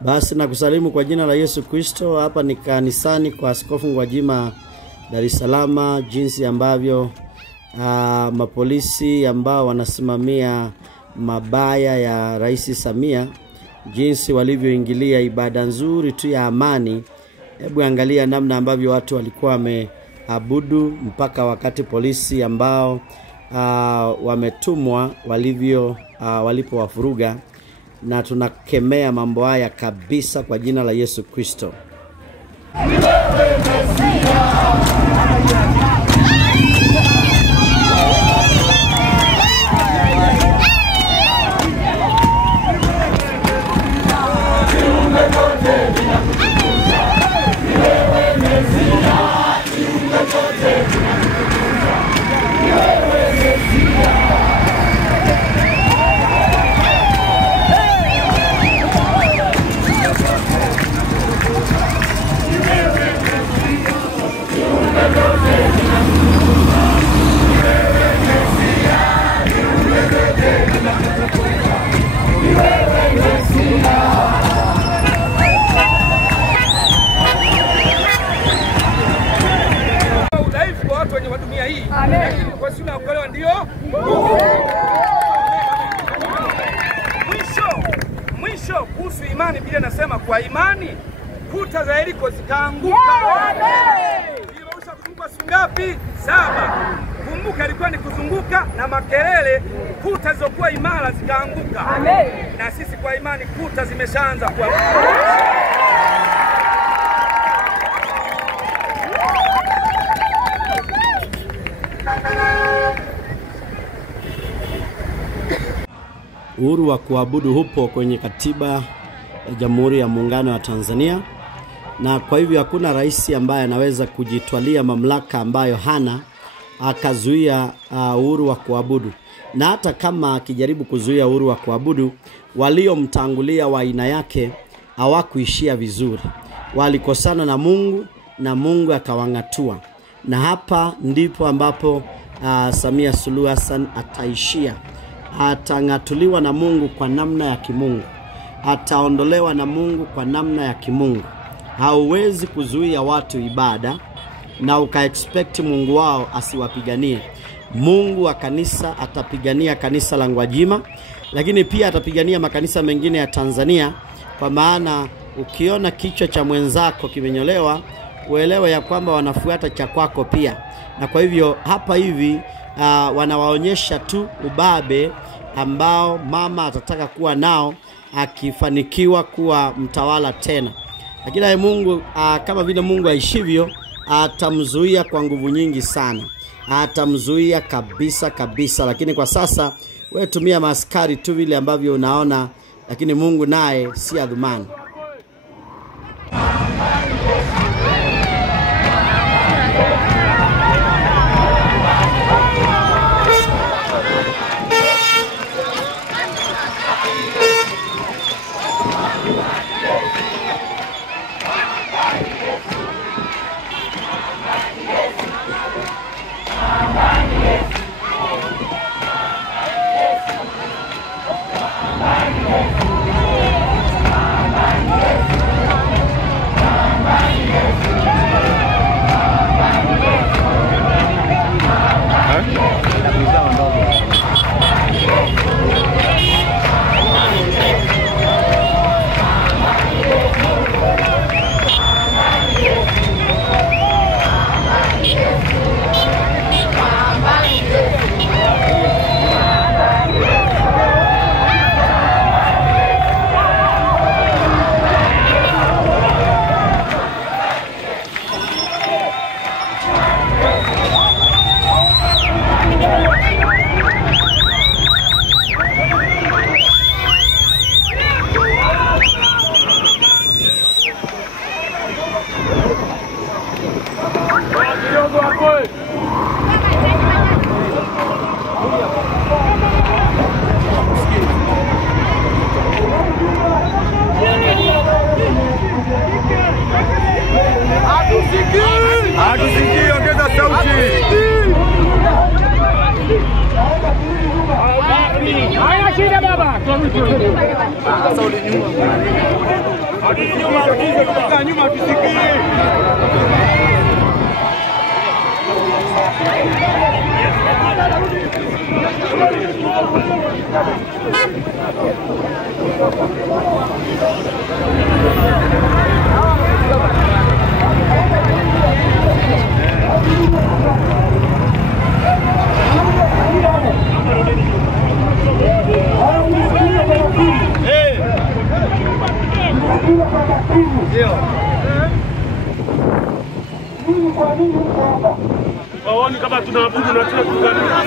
Basi nakusalimu kwa jina la Yesu Kristo. Hapa ni kanisani kwa Askofu Gwajima Dar es Salaam, jinsi ambavyo mapolisi ambao wanasimamia mabaya ya Rais Samia, jinsi walivyoingilia ibada nzuri tu ya amani. Hebu angalia namna ambavyo watu walikuwa wameabudu mpaka wakati polisi ambao wametumwa walipowafuruga, na tunakemea mambo haya kabisa kwa jina la Yesu Kristo. Udhaifu wa watu wenye dunia hii, lakini kwa suna ya kuelewa ndio mwisho. Kuhusu imani, Biblia inasema kwa imani kuta za Yeriko zikaanguka. Iliwausha kuzunguka ngapi? 7. Kumbuka ilikuwa ni kuzunguka na makelele, kuta zilizokuwa imara zikaanguka. Na sisi kwa imani kuta zimeshaanza kuanguka. Uhuru wa kuabudu hupo kwenye katiba ya Jamhuri ya Muungano wa Tanzania, na kwa hivyo hakuna rais ambaye anaweza kujitwalia mamlaka ambayo hana akazuia uhuru wa kuabudu. Na hata kama akijaribu kuzuia uhuru wa kuabudu, waliomtangulia wa aina yake hawakuishia vizuri. Walikosana na Mungu na Mungu akawangatua. Na hapa ndipo ambapo Samia Suluhu Hassan ataishia. Atangatuliwa na Mungu kwa namna ya kimungu. Ataondolewa na Mungu kwa namna ya kimungu. Hauwezi kuzuia watu ibada na ukaexpect Mungu wao asiwapiganie. Mungu wa kanisa atapigania kanisa la Gwajima, lakini pia atapigania makanisa mengine ya Tanzania, kwa maana ukiona kichwa cha mwenzako kimenyolewa, uelewe ya kwamba wanafuata cha kwako pia. Na kwa hivyo hapa hivi wanawaonyesha tu ubabe ambao mama atataka kuwa nao akifanikiwa kuwa mtawala tena. Lakini Mungu kama vile Mungu aishivyo, atamzuia kwa nguvu nyingi sana. Atamzuia kabisa. Lakini kwa sasa wewe tumia maaskari tu vile ambavyo unaona, lakini Mungu naye si adhumani. Hatusikii, ongeza sauti. Haya shida baba. Sasa ulinyuma. Nyuma tusikie. Waoni kama tunaabudu na tunakutana.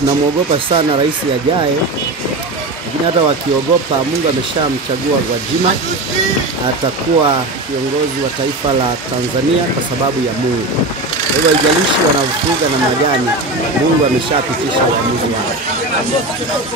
Tunamwogopa sana rais ajaye, lakini hata wakiogopa, Mungu ameshamchagua Gwajima atakuwa kiongozi wa taifa la Tanzania kwa sababu ya Mungu. Kwa hivyo haijalishi wanavuga na magani, Mungu ameshapitisha uamuzi wake.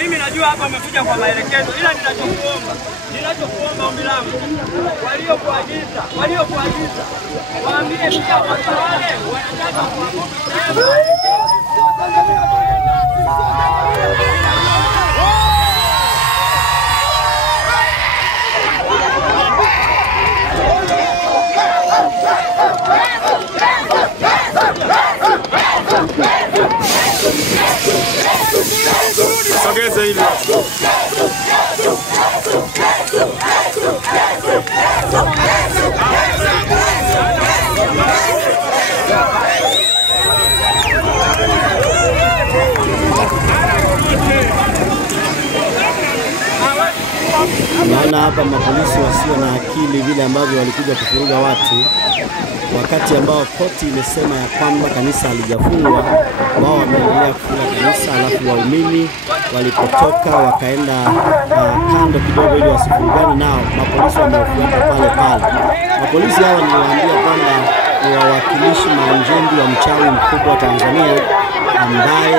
Mimi najua hapa umekuja kwa maelekezo, ila ninachokuomba ombi langu, waliokuagiza waambie pia watu wale wanataka kuabudu sehemu Sikiliza hili. Naona hapa mapolisi wasio na akili vile ambavyo walikuja kufuruga watu wakati ambao koti imesema ya kwamba kanisa halijafungwa. Wao wameendelea kufunga kanisa, alafu waumini walipotoka wakaenda kando kidogo ili wasifurugane nao. Mapolisi wamewafuata pale pale. Mapolisi hawa niliwaambia kwamba ni wawakilishi maanjendi wa mchawi mkubwa wa Tanzania ambaye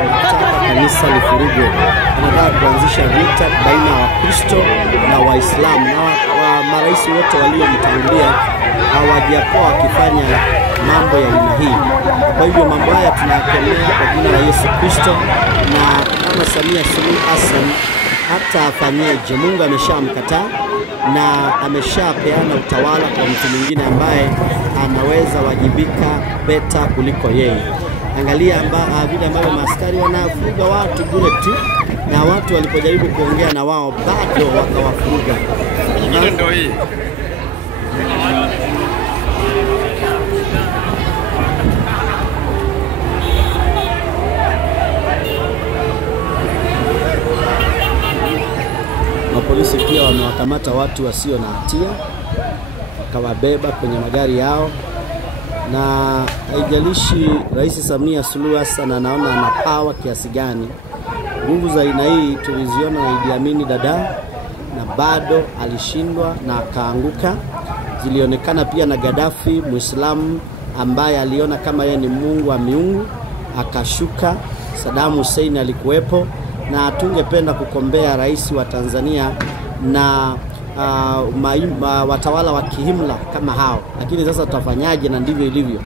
anataka kanisa lifurugwe. Anataka kuanzisha vita baina ya Wakristo na Waislamu, na marais wote waliomtangulia hawajakuwa wakifanya mambo ya aina hii. Kwa hivyo mambo haya tunayakemea kwa jina la Yesu Kristo, na kama Samia Suluhu Hassan hata afanyeje, Mungu ameshamkataa na ameshapeana utawala kwa mtu mwingine ambaye anaweza wajibika beta kuliko yeye. Angalia vile ambavyo maaskari wanafuruga watu bure tu, na watu walipojaribu kuongea na wao bado wakawafuruga. Ndio hii. Mapolisi pia wamewakamata watu wasio na hatia, wakawabeba kwenye magari yao, na haijalishi Rais Samia Suluhu Hassan anaona ana power kiasi gani. Nguvu za aina hii tuliziona na Idi Amin Dada, na bado alishindwa na akaanguka. Zilionekana pia na Gaddafi, Muislamu ambaye aliona kama yeye ni Mungu wa miungu, akashuka. Saddam Hussein alikuwepo, na tungependa kukombea rais wa Tanzania na watawala wa kihimla kama hao, lakini sasa tutafanyaje? Na ndivyo ilivyo.